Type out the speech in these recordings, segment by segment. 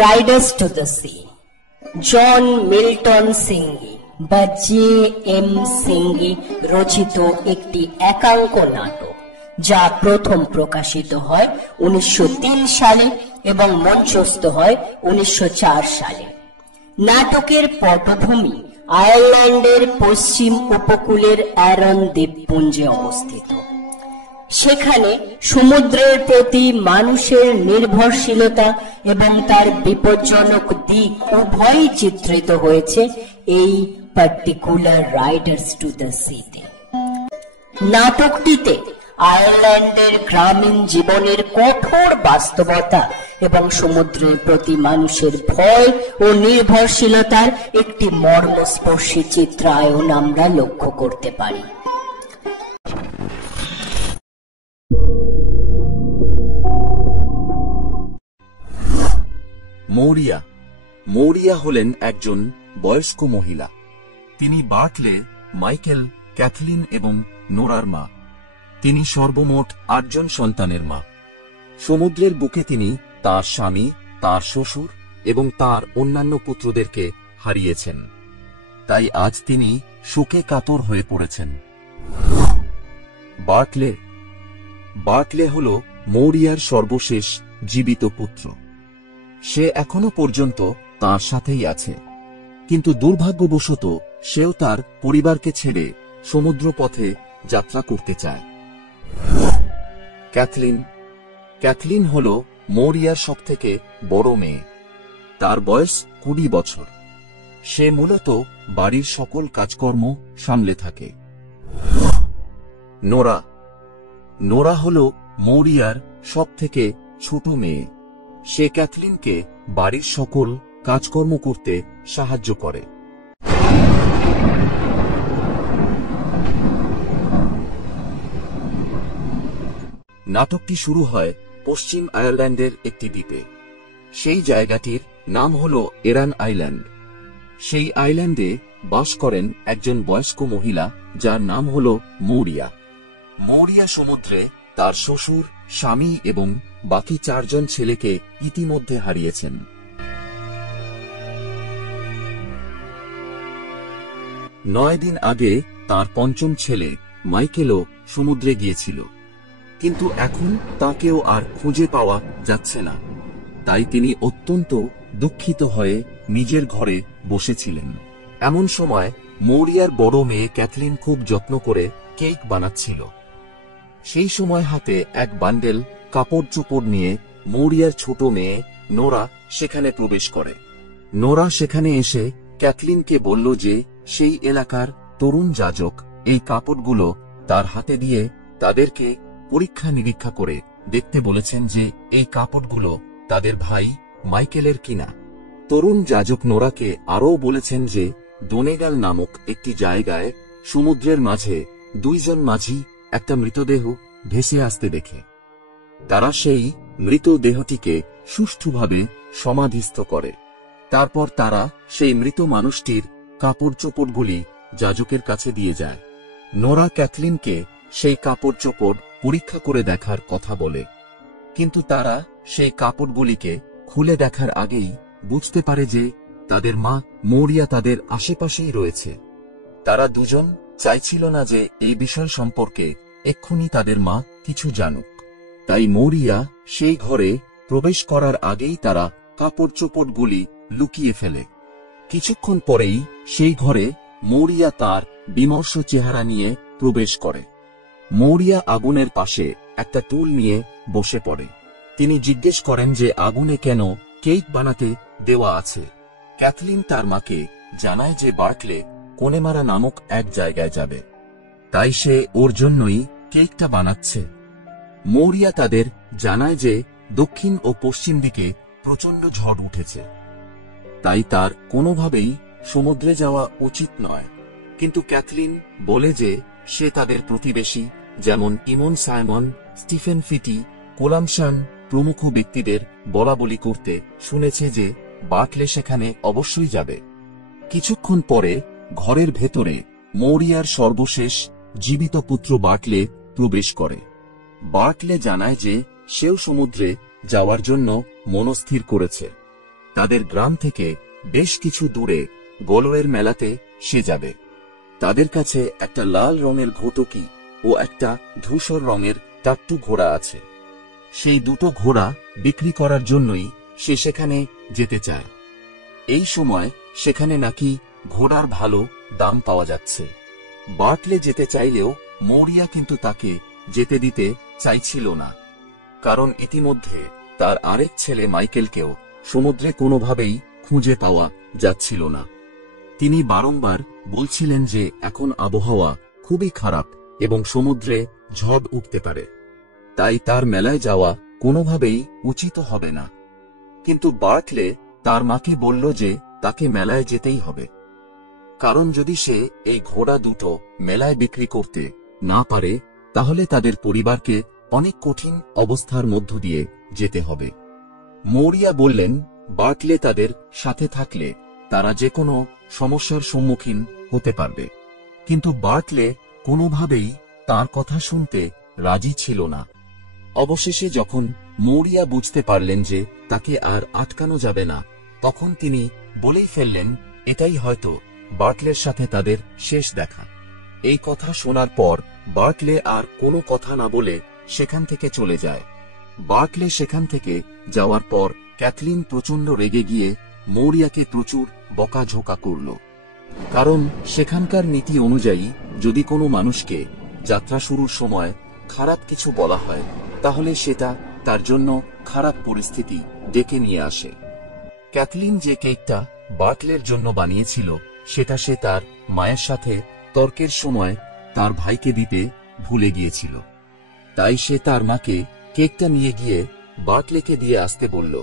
Riders to the sea, John Milton Synge বা J.M. Singhi রচিত একটি একাঙ্ক নাটক, যা প্রথম প্রকাশিত হয় 1903 সালে এবং মঞ্চস্থ হয় 1904 সালে। নাটকের পটভূমি আয়ারল্যান্ডের পশ্চিম উপকূলের অ্যারন দ্বীপপুঞ্জে অবস্থিত। সেখানে সমুদ্রের প্রতি মানুষের নির্ভরশীলতা এবং তার বিপজ্জনক দিক উভয়ই চিত্রিত হয়েছে এই পার্টিকুলার রাইডার্স টু দ্য সিতে। নাটকটিতে আয়ারল্যান্ডের গ্রামীণ জীবনের কঠোর বাস্তবতা এবং সমুদ্রের প্রতি মানুষের ভয় ও নির্ভরশীলতার একটি মর্মস্পর্শী চিত্রায়ন আমরা লক্ষ্য করতে পারি। মৌরিয়া। মৌরিয়া হলেন একজন বয়স্ক মহিলা। তিনি বার্টলে, মাইকেল, ক্যাথলিন এবং নোরার মা। তিনি সর্বমোট 8 জন সন্তানের মা। সমুদ্রের বুকে তিনি তার স্বামী, তার শ্বশুর এবং তার অন্যান্য পুত্রদেরকে হারিয়েছেন। তাই আজ তিনি শোকে কাতর হয়ে পড়েছেন। বার্টলে। বার্টলে হল মৌরিয়ার সর্বশেষ জীবিত পুত্র। সে এখনো পর্যন্ত তার সাথেই আছে, কিন্তু দুর্ভাগ্যবশত সেও তার পরিবারকে ছেড়ে সমুদ্র পথে যাত্রা করতে চায়। ক্যাথলিন। ক্যাথলিন হল মৌরিয়ার সবথেকে বড় মেয়ে। তার বয়স 20 বছর। সে মূলত বাড়ির সকল কাজকর্ম সামলে থাকে। নোরা। নোরা হল মৌরিয়ার সবথেকে ছোট মেয়ে। সে ক্যাথলিনকে বাড়ির সকল কাজকর্ম করতে সাহায্য করে। নাটকটি শুরু হয় পশ্চিম আয়ারল্যান্ডের একটি দ্বীপে। সেই জায়গাটির নাম হল এরান আইল্যান্ড। সেই আইল্যান্ডে বাস করেন একজন বয়স্ক মহিলা, যার নাম হল মৌরিয়া। মৌরিয়া সমুদ্রে তার শ্বশুর, স্বামী এবং বাকি 4 জন ছেলেকে ইতিমধ্যে হারিয়েছেন। 9 দিন আগে তার 5ম ছেলে মাইকেলও সমুদ্রে গিয়েছিল, কিন্তু এখন তাকেও আর খুঁজে পাওয়া যাচ্ছে না। তাই তিনি অত্যন্ত দুঃখিত হয়ে নিজের ঘরে বসেছিলেন। এমন সময় মৌরিয়ার বড় মেয়ে ক্যাথলিন খুব যত্ন করে কেক বানাচ্ছিল। সেই সময় হাতে এক বান্ডেল কাপড় চোপড় নিয়ে মৌরিয়ার ছোট মেয়ে নোরা সেখানে প্রবেশ করে। নোরা সেখানে এসে ক্যাথলিনকে বলল যে সেই এলাকার তরুণ যাজক এই কাপড়গুলো তার হাতে দিয়ে তাদেরকে পরীক্ষা নিরীক্ষা করে দেখতে বলেছেন যে এই কাপড়গুলো তাদের ভাই মাইকেলের কিনা। তরুণ যাজক নোরাকে আরও বলেছেন যে ডোনেগাল নামক একটি জায়গায় সমুদ্রের মাঝে 2 জন মাঝি একটা মৃতদেহ ভেসে আসতে দেখে। তারা সেই মৃতদেহটিকে সুষ্ঠুভাবে সমাধিস্থ করে। তারপর তারা সেই মৃত মানুষটির কাপড় চোপড়গুলি যাজকের কাছে দিয়ে যায়। নোরা ক্যাথলিনকে সেই কাপড় চোপড় পরীক্ষা করে দেখার কথা বলে, কিন্তু তারা সেই কাপড়গুলিকে খুলে দেখার আগেই বুঝতে পারে যে তাদের মা মৌরিয়া তাদের আশেপাশেই রয়েছে। তারা দুজন চাইছিল না যে এই বিষয় সম্পর্কে এক্ষুনি তাদের মা কিছু জানুক। তাই মৌরিয়া সেই ঘরে প্রবেশ করার আগেই তারা কাপড় চোপড়গুলি লুকিয়ে ফেলে। কিছুক্ষণ পরেই সেই ঘরে মৌরিয়া তার বিমর্ষ চেহারা নিয়ে প্রবেশ করে। মৌরিয়া আগুনের পাশে একটা টুল নিয়ে বসে পড়ে। তিনি জিজ্ঞেস করেন যে আগুনে কেন কেক বানাতে দেওয়া আছে। ক্যাথলিন তার মাকে জানায় যে বার্টলে কোনেমারা নামক এক জায়গায় যাবে, তাই সে ওর জন্যই কেকটা বানাচ্ছে। মৌরিয়া তাদের জানায় যে দক্ষিণ ও পশ্চিম দিকে প্রচণ্ড ঝড় উঠেছে, তাই তার কোনোভাবেই সমুদ্রে যাওয়া উচিত নয়। কিন্তু ক্যাথলিন বলে যে সে তাদের প্রতিবেশী, যেমন ইমন সাইমন, স্টিফেন ফিটি, কোলামশান প্রমুখ ব্যক্তিদের বলাবলি করতে শুনেছে যে বার্টলে সেখানে অবশ্যই যাবে। কিছুক্ষণ পরে ঘরের ভেতরে মৌরিয়ার সর্বশেষ জীবিত পুত্র বার্টলে প্রবেশ করে। বার্টলে জানায় যে সেও সমুদ্রে যাওয়ার জন্য মনস্থির করেছে। তাদের গ্রাম থেকে বেশ কিছু দূরে গোলরের মেলাতে সে যাবে। তাদের কাছে একটা লাল রঙের ঘোটকি ও একটা ধূসর রঙের টাট্টু ঘোড়া আছে। সেই দুটো ঘোড়া বিক্রি করার জন্যই সে সেখানে যেতে চায়। এই সময় সেখানে নাকি ঘোড়ার ভালো দাম পাওয়া যাচ্ছে। বার্টলে যেতে চাইলেও মৌরিয়া কিন্তু তাকে যেতে দিতে চাইছিল না, কারণ ইতিমধ্যে তার আরেক ছেলে মাইকেলকেও সমুদ্রে কোনোভাবেই খুঁজে পাওয়া যাচ্ছিল না। তিনি বারংবার বলছিলেন যে এখন আবহাওয়া খুবই খারাপ এবং সমুদ্রে ঝড় উঠতে পারে, তাই তার মেলায় যাওয়া কোনোভাবেই উচিত হবে না। কিন্তু বার্টলে তার মাকে বলল যে তাকে মেলায় যেতেই হবে, কারণ যদি সে এই ঘোড়া দুটো মেলায় বিক্রি করতে না পারে তাহলে তাদের পরিবারকে অনেক কঠিন অবস্থার মধ্য দিয়ে যেতে হবে। মৌরিয়া বললেন বার্টলে তাদের সাথে থাকলে তারা যে কোনো সমস্যার সম্মুখীন হতে পারবে, কিন্তু বার্টলে কোনোভাবেই তার কথা শুনতে রাজি ছিল না। অবশেষে যখন মৌরিয়া বুঝতে পারলেন যে তাকে আর আটকানো যাবে না, তখন তিনি বলেই ফেললেন এটাই হয়তো বার্টলের সাথে তাদের শেষ দেখা। এই কথা শোনার পর বার্টলে আর কোনো কথা না বলে সেখান থেকে চলে যায়। বার্টলে সেখান থেকে যাওয়ার পর ক্যাথলিন প্রচণ্ড রেগে গিয়ে মৌরিয়াকে প্রচুর বকাঝোকা করল, কারণ সেখানকার নীতি অনুযায়ী যদি কোনো মানুষকে যাত্রা শুরুর সময় খারাপ কিছু বলা হয় তাহলে সেটা তার জন্য খারাপ পরিস্থিতি ডেকে নিয়ে আসে। ক্যাথলিন যে কেকটা বার্টলের জন্য বানিয়েছিল সেটা সে তার মায়ের সাথে তর্কের সময় তার ভাইকে দিতে ভুলে গিয়েছিল, তাই সে তার মাকে কেকটা নিয়ে গিয়ে বার্টলেকে দিয়ে আসতে বলল,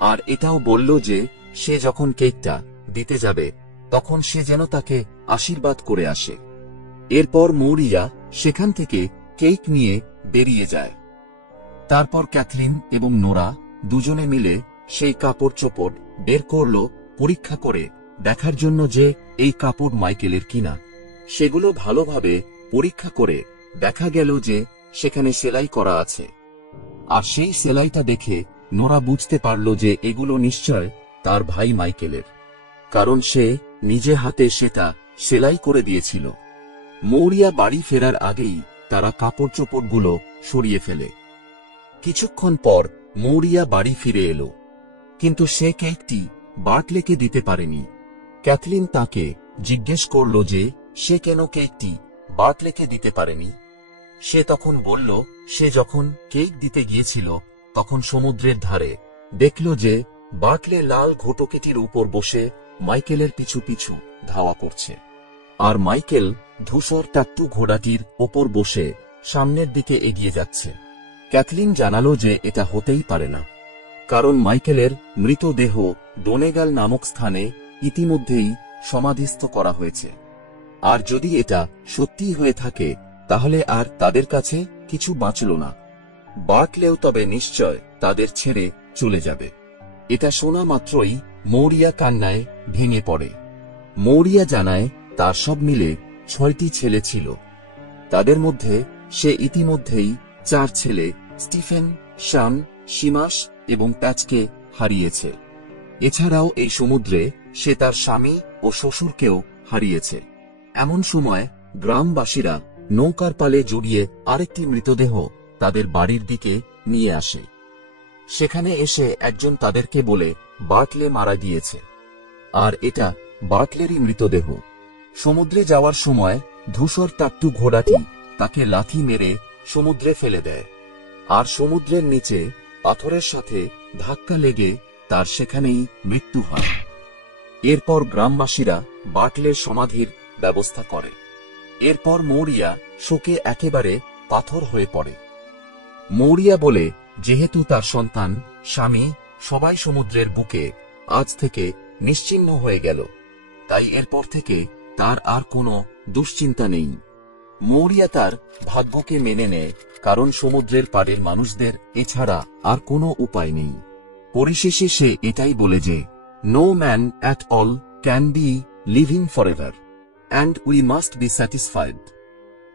আর এটাও বলল যে সে যখন কেকটা দিতে যাবে তখন সে যেন তাকে আশীর্বাদ করে আসে। এরপর মৌরিয়া সেখান থেকে কেক নিয়ে বেরিয়ে যায়। তারপর ক্যাথলিন এবং নোরা দুজনে মিলে সেই কাপড় চোপড় বের করল পরীক্ষা করে দেখার জন্য যে এই কাপড় মাইকেলের কিনা। সেগুলো ভালোভাবে পরীক্ষা করে দেখা গেল যে সেখানে সেলাই করা আছে, আর সেই সেলাইটা দেখে নোরা বুঝতে পারল যে এগুলো নিশ্চয় তার ভাই মাইকেলের, কারণ সে নিজে হাতে সেটা সেলাই করে দিয়েছিল। মৌরিয়া বাড়ি ফেরার আগেই তারা কাপড় চোপড়গুলো সরিয়ে ফেলে। কিছুক্ষণ পর মৌরিয়া বাড়ি ফিরে এলো, কিন্তু সে কেকটি বার্টলেকে দিতে পারেনি। ক্যাথলিন তাকে জিজ্ঞেস করল যে সে কেন কেকটি বার্টলেকে দিতে পারেনি। সে তখন বলল সে যখন কেক দিতে গিয়েছিল তখন সমুদ্রের ধারে দেখল যে বার্টলে লাল ঘোটকিটির উপর বসে মাইকেলের পিছু পিছু ধাওয়া করছে, আর মাইকেল ধূসর টাট্টু ঘোড়াটির ওপর বসে সামনের দিকে এগিয়ে যাচ্ছে। ক্যাথলিন জানালো যে এটা হতেই পারে না, কারণ মাইকেলের মৃতদেহ ডোনেগাল নামক স্থানে ইতিমধ্যেই সমাধিস্থ করা হয়েছে, আর যদি এটা সত্যি হয়ে থাকে তাহলে আর তাদের কাছে কিছু বাঁচল না। বার্টলেও তবে নিশ্চয় তাদের ছেড়ে চলে যাবে। এটা শোনা মাত্রই মৌরিয়া কান্নায় ভেঙে পড়ে। মৌরিয়া জানায় তার সব মিলে 6টি ছেলে ছিল। তাদের মধ্যে সে ইতিমধ্যেই 4 ছেলে স্টিফেন, শান, শিমাস এবং প্যাচকে হারিয়েছে। এছাড়াও এই সমুদ্রে সে তার স্বামী ও শ্বশুরকেও হারিয়েছে। এমন সময় গ্রামবাসীরা নৌকার পালে জড়িয়ে আরেকটি মৃতদেহ তাদের বাড়ির দিকে নিয়ে আসে। সেখানে এসে একজন তাদেরকে বলে বার্টলে মারা গিয়েছে, আর এটা বার্টলেরই মৃতদেহ। সমুদ্রে যাওয়ার সময় ধূসর টাট্টু ঘোড়াটি তাকে লাথি মেরে সমুদ্রে ফেলে দেয়, আর সমুদ্রের নিচে পাথরের সাথে ধাক্কা লেগে তার সেখানেই মৃত্যু হয়। এরপর গ্রামবাসীরা বার্টলের সমাধির ব্যবস্থা করে। এরপর মৌরিয়া শোকে একেবারে পাথর হয়ে পড়ে। মৌরিয়া বলে যেহেতু তার সন্তান, স্বামী সবাই সমুদ্রের বুকে আজ থেকে নিশ্চিহ্ন হয়ে গেল, তাই এরপর থেকে তার আর কোনো দুশ্চিন্তা নেই। মৌরিয়া তার ভাগ্যকে মেনে নেয়, কারণ সমুদ্রের পাড়ের মানুষদের এছাড়া আর কোনো উপায় নেই। পরিশেষে সে এটাই বলে যে no man at all can be living forever and we must be satisfied.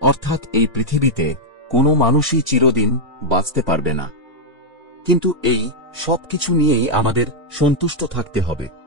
অর্থাৎ এই পৃথিবীতে কোনো মানুষই চিরদিন বাঁচতে পারবে না, কিন্তু এই সবকিছু নিয়েই আমাদের সন্তুষ্ট থাকতে হবে।